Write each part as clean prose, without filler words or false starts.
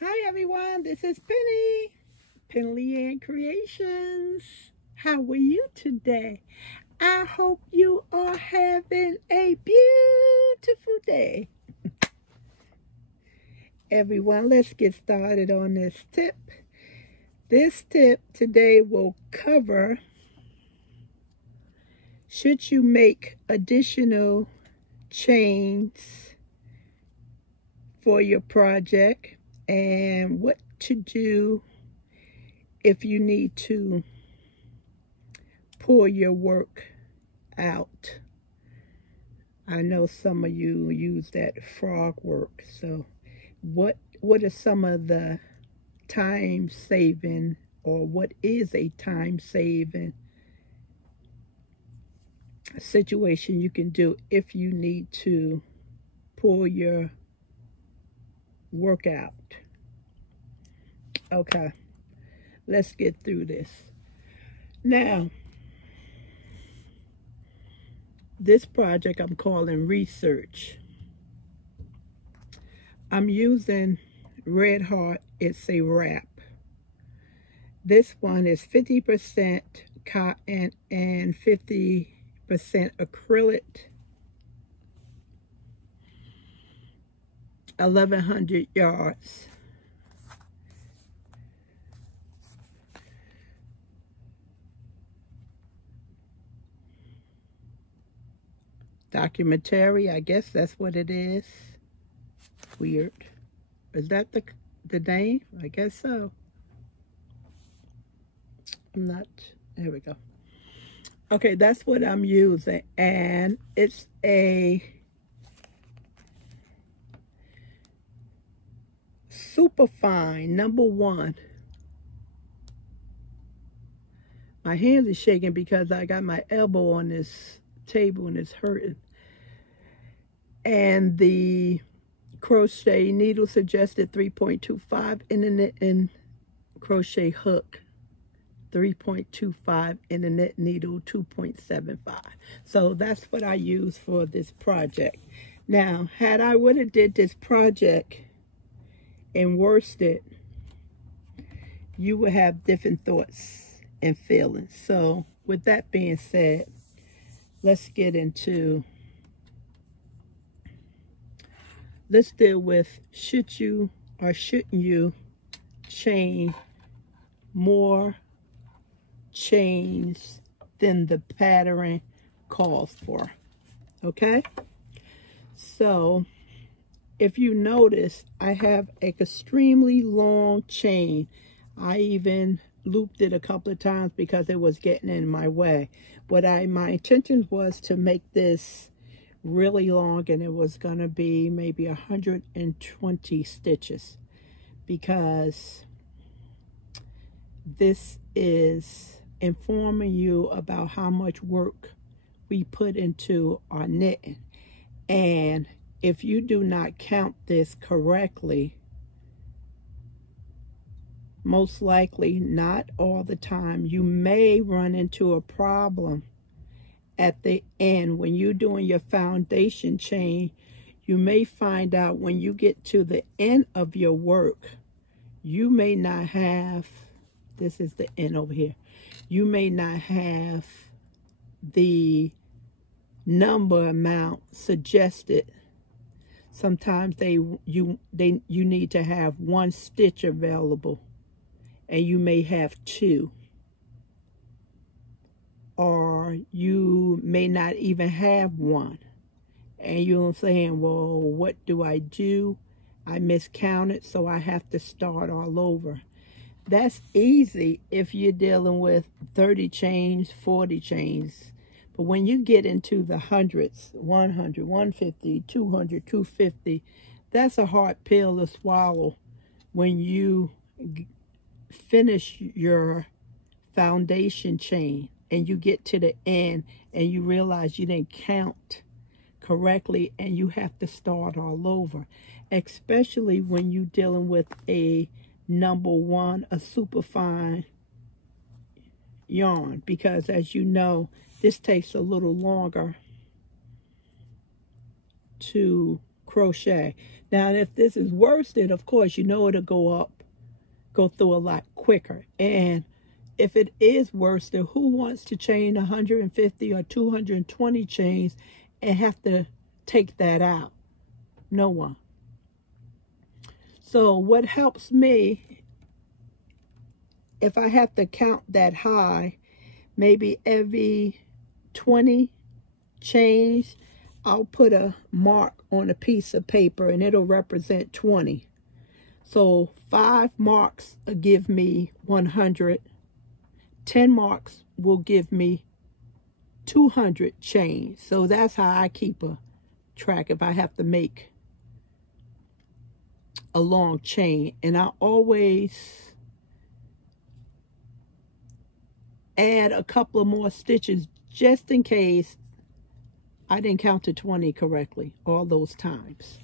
Hi everyone, this is Penley-Ann Creations. How are you today? I hope you are having a beautiful day. Everyone, let's get started on this tip. This tip today will cover, should you make additional chains for your project, and what to do if you need to pull your work out. I know some of you use that frog work. So what are some of the time saving, or what is a time saving situation you can do if you need to pull your work out? Okay, let's get through this. Now, this project I'm calling Research. I'm using Red Heart. It's a wrap. This one is 50% cotton and 50% acrylic. 1,100 yards. Documentary, I guess that's what it is. Weird. Is that the name? I guess so. I'm not, there we go. Okay, that's what I'm using, and it's a super fine #1. My hands are shaking because I got my elbow on this table and it's hurting. And the crochet needle suggested 3.25, and the knit and crochet hook 3.25, and the knit needle 2.75. So that's what I use for this project. Now, had I would have did this project and worsted, you would have different thoughts and feelings. So with that being said, let's get into, let's deal with, should you or shouldn't you chain more chains than the pattern calls for. Okay, so if you notice, I have an extremely long chain. I even looped it a couple of times because it was getting in my way. My intention was to make this really long, and it was going to be maybe 120 stitches, because this is informing you about how much work we put into our knitting. And if you do not count this correctly, most likely, not all the time, you may run into a problem at the end. When you're doing your foundation chain, you may find out when you get to the end of your work, you may not have, this is the end over here, you may not have the number amount suggested. Sometimes you need to have 1 stitch available, and you may have 2, or you may not even have 1, and you're saying, well, what do? I miscounted, so I have to start all over. That's easy if you're dealing with 30 chains, 40 chains. But when you get into the hundreds, 100, 150, 200, 250, that's a hard pill to swallow when you finish your foundation chain and you get to the end and you realize you didn't count correctly and you have to start all over. Especially when you're dealing with a #1, a super fine yarn, because as you know, this takes a little longer to crochet. Now, if this is worsted, of course, you know it'll go through a lot quicker. And if it is worsted, who wants to chain 150 or 220 chains and have to take that out? No one. So what helps me, if I have to count that high, maybe every 20 chains, I'll put a mark on a piece of paper and it'll represent 20. So 5 marks will give me 100. 10 marks will give me 200 chains. So that's how I keep a track if I have to make a long chain. And I always add a couple of more stitches just in case I didn't count to 20 correctly all those times.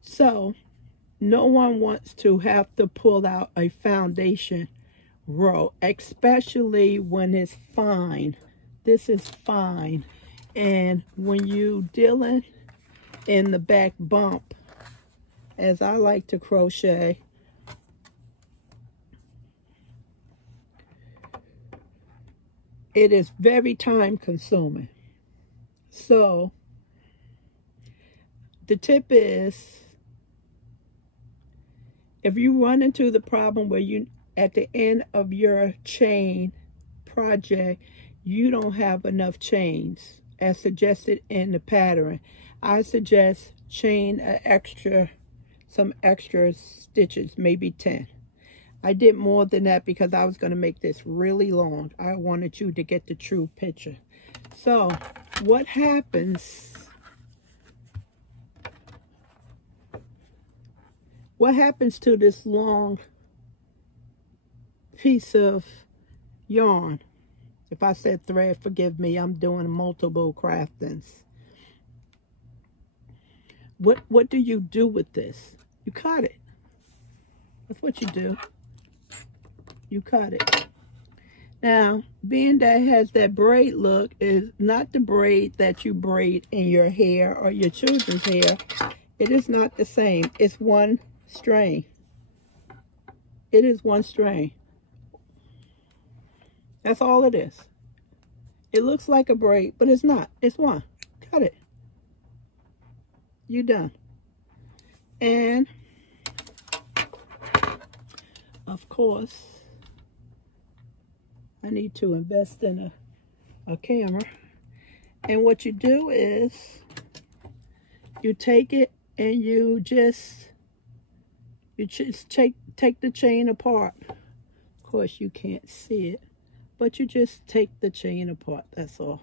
So no one wants to have to pull out a foundation row, especially when it's fine. This is fine. And when you dealing in the back bump, as I like to crochet, it is very time consuming. So the tip is, if you run into the problem where you, at the end of your chain project, you don't have enough chains as suggested in the pattern, I suggest chain some extra stitches, maybe 10. I did more than that because I was going to make this really long. I wanted you to get the true picture. So what happens to this long piece of yarn? If I said thread, forgive me, I'm doing multiple craftings. What do you do with this? You cut it. That's what you do. You cut it. Now, being that it has that braid look, is not the braid that you braid in your hair or your children's hair. It is not the same. It's one strain. It is one strain. That's all it is. It looks like a braid, but it's not. It's one. Cut it. You done. And of course, I need to invest in a camera. And what you do is you take it and you just take the chain apart. Of course, you can't see it, but you just take the chain apart. That's all.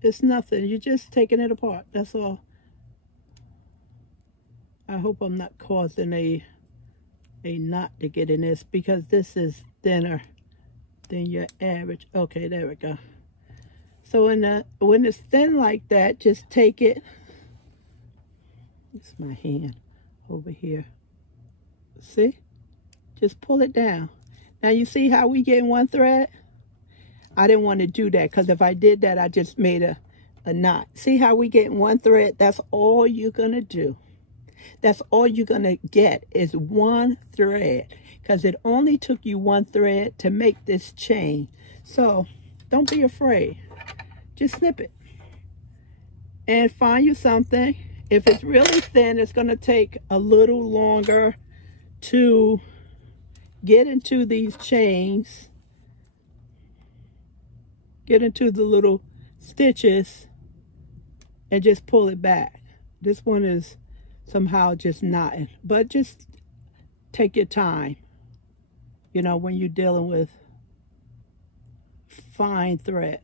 It's nothing. You're just taking it apart. That's all. I hope I'm not causing a knot to get in this, because this is thinner than your average. Okay, there we go. So when it's thin like that, just take it. It's my hand over here. See? Just pull it down. Now you see how we get in one thread? I didn't want to do that, because if I did that, I just made a knot. See how we get in one thread? That's all you're going to do. That's all you're going to get is one thread, because it only took you one thread to make this chain. So don't be afraid. Just snip it and find you something. If it's really thin, it's going to take a little longer to get into these chains, get into the little stitches, and just pull it back. This one is somehow just knotting, but just take your time, you know, when you're dealing with fine thread.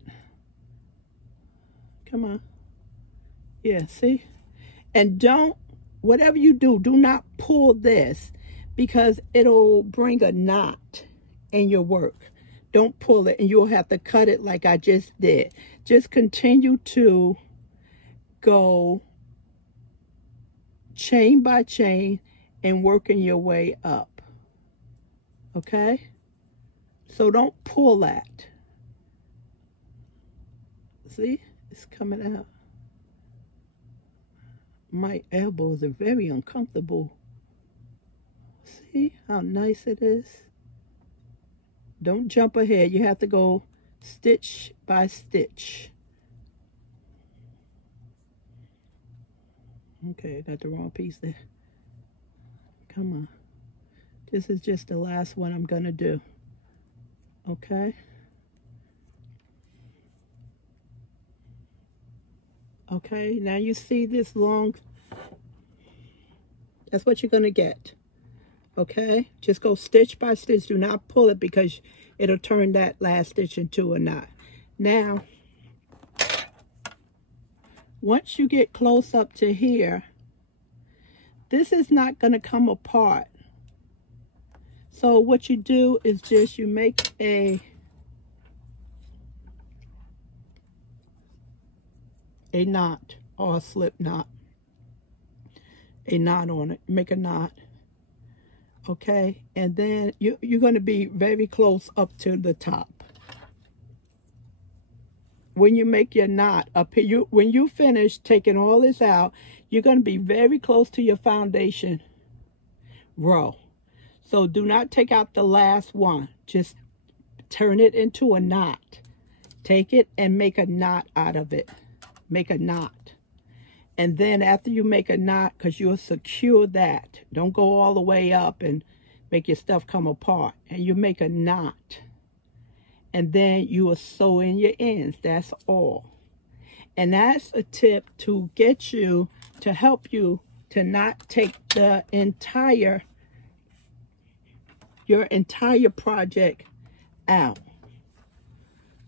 Come on. Yeah, see? And don't, whatever you do, do not pull this, because it'll bring a knot in your work. Don't pull it, and you'll have to cut it like I just did. Just continue to go chain by chain and working your way up. Okay? So don't pull that. See? It's coming out. My elbows are very uncomfortable. See how nice it is? Don't jump ahead. You have to go stitch by stitch. Okay, I got the wrong piece there. Come on. This is just the last one I'm gonna do. Okay. Okay, now you see this long, that's what you're gonna get. Okay, just go stitch by stitch. Do not pull it because it'll turn that last stitch into a knot. Now, once you get close up to here, this is not going to come apart. So what you do is just you make a knot or a slip knot. A knot on it. Make a knot. Okay, and then you're going to be very close up to the top. When you make your knot up here, when you finish taking all this out, you're going to be very close to your foundation row. So do not take out the last one. Just turn it into a knot. Take it and make a knot out of it. Make a knot. And then after you make a knot, because you'll secure that, don't go all the way up and make your stuff come apart. And you make a knot. And then you will sew in your ends. That's all. And that's a tip to get you, to help you to not take the your entire project out.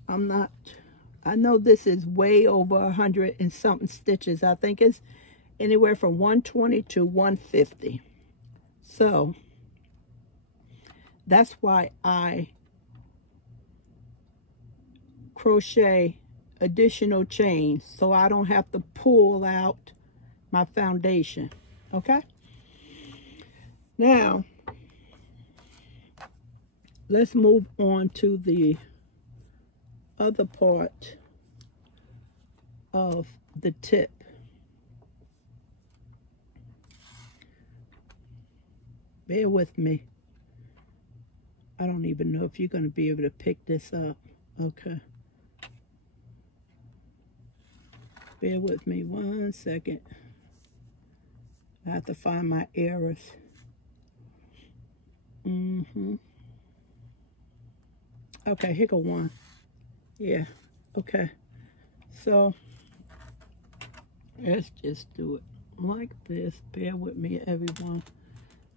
I know this is way over 100 and something stitches. I think it's anywhere from 120 to 150. So that's why I crochet additional chains so I don't have to pull out my foundation. Okay, now let's move on to the other part of the tip. Bear with me. I don't even know if you're going to be able to pick this up. Okay. Bear with me 1 second. I have to find my errors. Okay, here go one. Yeah, okay. So, let's just do it like this. Bear with me, everyone.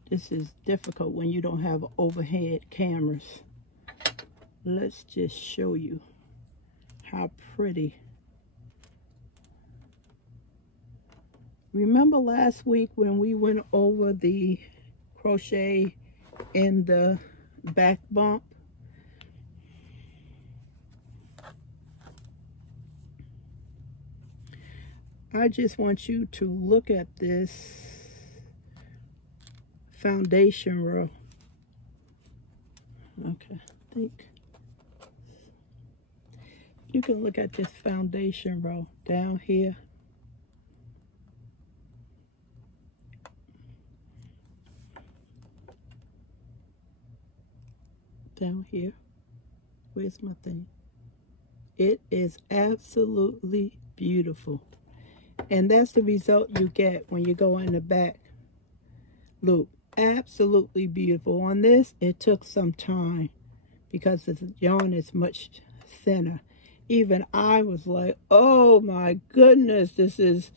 This is difficult when you don't have overhead cameras. Let's just show you how pretty. Remember last week when we went over the crochet in the back bump? I just want you to look at this foundation row. Okay, I think you can look at this foundation row down here. Down here. Where's my thing? It is absolutely beautiful. And that's the result you get when you go in the back loop. Absolutely beautiful. On this, it took some time because the yarn is much thinner. Even I was like, oh my goodness, this is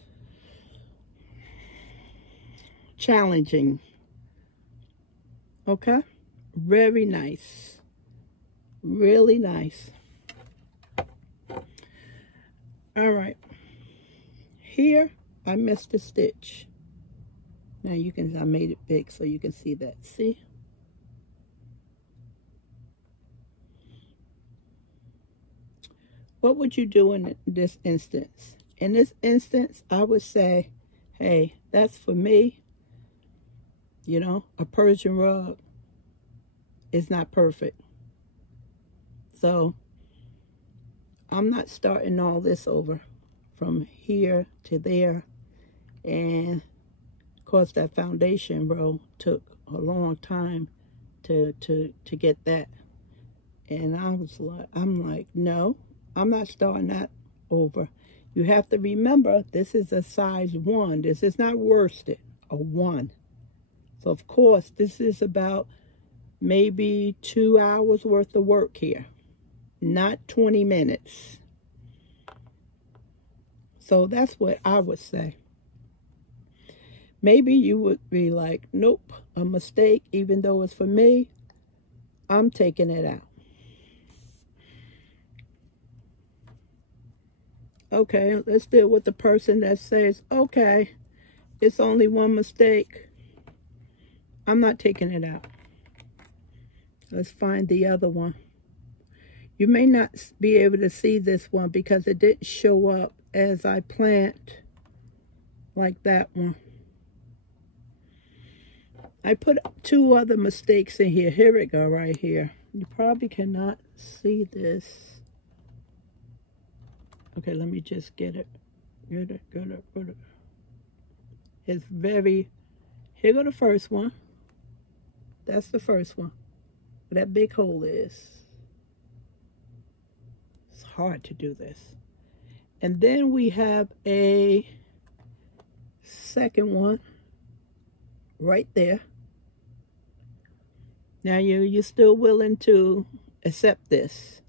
challenging. Okay? Very nice. Really nice. All right. Here, I missed a stitch. Now you can, I made it big so you can see that. See? What would you do in this instance? In this instance, I would say, hey, that's for me. You know, a Persian rug is not perfect. So, I'm not starting all this over. from here to there. And of course that foundation row took a long time to get that. And I'm like, no, I'm not starting that over. You have to remember, this is a size 1. This is not worsted, a 1. So of course, this is about maybe 2 hours worth of work here, not 20 minutes. So that's what I would say. Maybe you would be like, nope, a mistake, even though it's for me, I'm taking it out. Okay, let's deal with the person that says, okay, it's only one mistake. I'm not taking it out. Let's find the other one. You may not be able to see this one because it didn't show up as I planned like that one. I put 2 other mistakes in here. Here we go, right here. You probably cannot see this. Okay, let me just get it. Get it. It's very, here go the first one. That's the first one. Where that big hole is. It's hard to do this. And then we have a second one right there. Now you're still willing to accept this.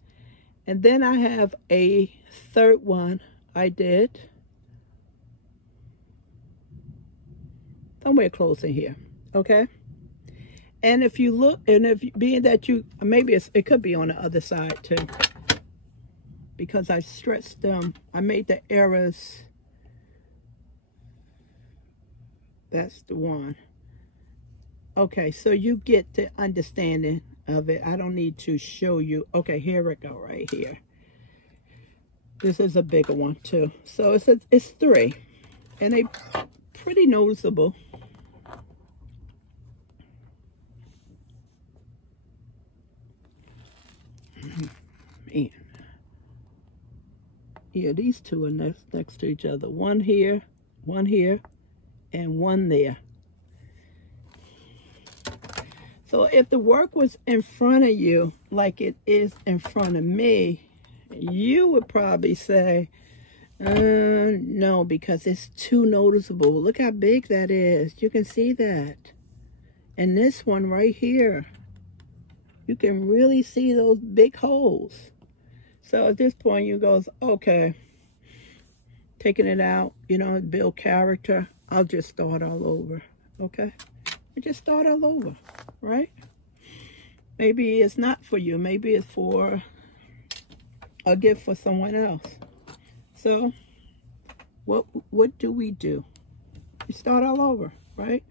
And then I have a third one I did somewhere close in here, okay? And if you look, and if being that you, maybe it could be on the other side too, because I stretched them, I made the errors. That's the one. Okay, so you get the understanding of it. I don't need to show you. Okay, here we go, right here. This is a bigger one too. So it's 3, and they pretty noticeable. Man. Yeah, these 2 are next to each other. One here, and one there. So if the work was in front of you, like it is in front of me, you would probably say, no, because it's too noticeable. Look how big that is. You can see that. And this one right here, you can really see those big holes. So at this point, you goes, okay, taking it out, you know, build character. I'll just start all over, okay? I just start all over, right? Maybe it's not for you. Maybe it's for a gift for someone else. So what do? We start all over, right?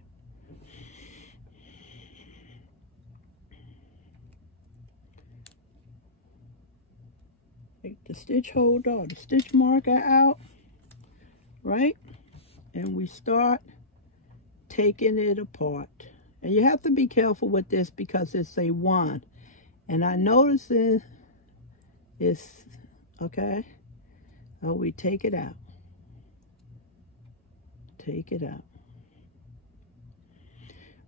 Take the stitch holder or the stitch marker out, right? And we start taking it apart. And you have to be careful with this because it's a 1. And I notice it's, okay, oh, we take it out. Take it out.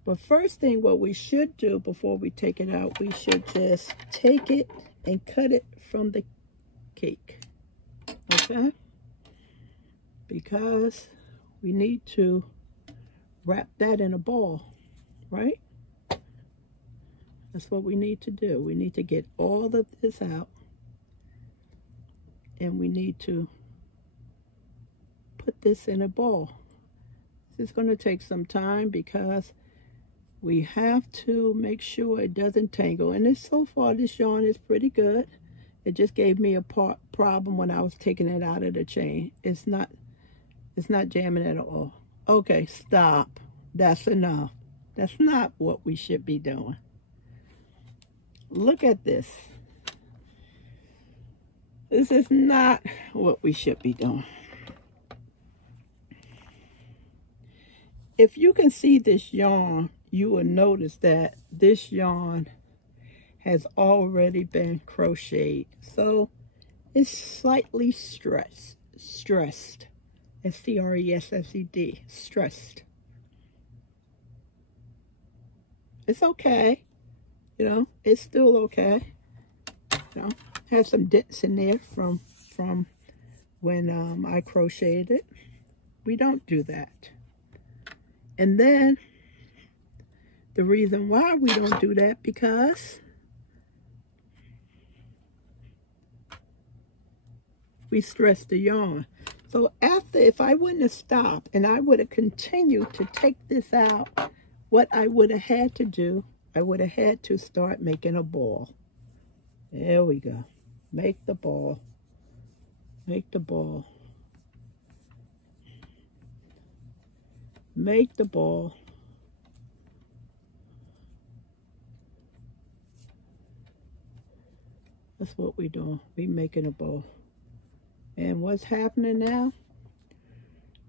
But first thing, what we should do before we take it out, we should just take it and cut it from the cake, okay? Because we need to wrap that in a ball, right? That's what we need to do. We need to get all of this out, and we need to put this in a ball. This is going to take some time because we have to make sure it doesn't tangle. And so far, this yarn is pretty good. It just gave me a problem when I was taking it out of the chain. It's not jamming at all. Okay, stop. That's enough. That's not what we should be doing. Look at this. This is not what we should be doing. If you can see this yarn, you will notice that this yarn has already been crocheted. So it's slightly stretched. stressed. S-T-R-E-S-S-E-D, stressed. It's okay. You know, it's still okay. You know, has some dents in there from when I crocheted it. We don't do that. And then the reason why we don't do that, because we stress the yarn. So after, if I wouldn't have stopped and I would have continued to take this out, what I would have had to do, I would have had to start making a ball. There we go. Make the ball. Make the ball. Make the ball. That's what we're doing. We're making a ball. And what's happening now?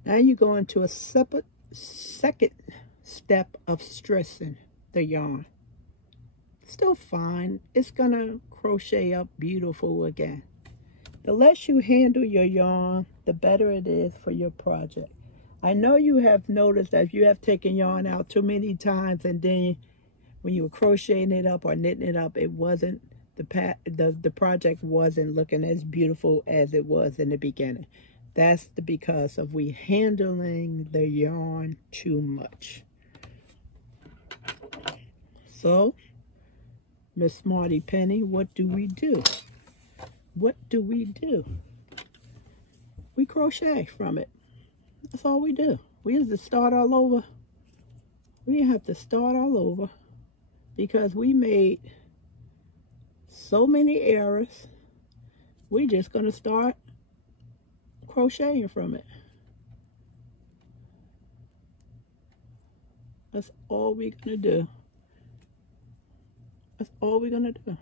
Now you go into a second step of stressing the yarn. Still fine. It's going to crochet up beautiful again. The less you handle your yarn, the better it is for your project. I know you have noticed that if you have taken yarn out too many times and then when you were crocheting it up or knitting it up, it wasn't, the project wasn't looking as beautiful as it was in the beginning. That's because of we handling the yarn too much. So, Miss Smarty Penny, what do we do? What do we do? We crochet from it. That's all we do. We have to start all over. We have to start all over because we made so many errors. We're just going to start crocheting from it. That's all we're going to do. That's all we're going to do.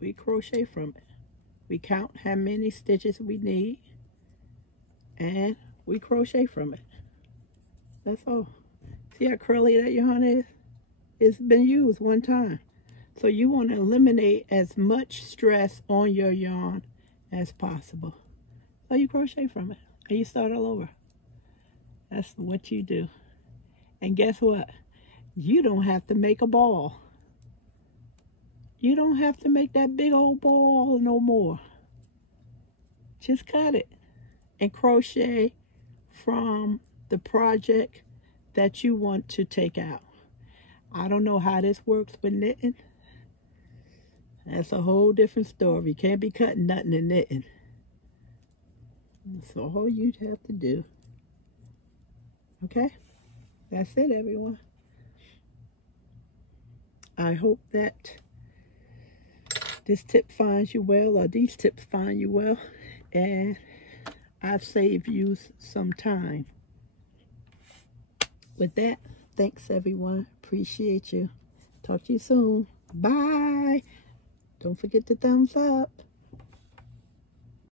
We crochet from it. We count how many stitches we need and we crochet from it. That's all. See how curly that yarn is? It's been used one time. So you want to eliminate as much stress on your yarn as possible. So you crochet from it and you start all over. That's what you do. And guess what? You don't have to make a ball. You don't have to make that big old ball no more. Just cut it and crochet from the project that you want to take out. I don't know how this works with knitting. That's a whole different story. You can't be cutting nothing in knitting. That's all you'd have to do. Okay? That's it, everyone. I hope that this tip finds you well, or these tips find you well, and I've saved you some time. With that, thanks everyone. Appreciate you. Talk to you soon. Bye. Don't forget the thumbs up.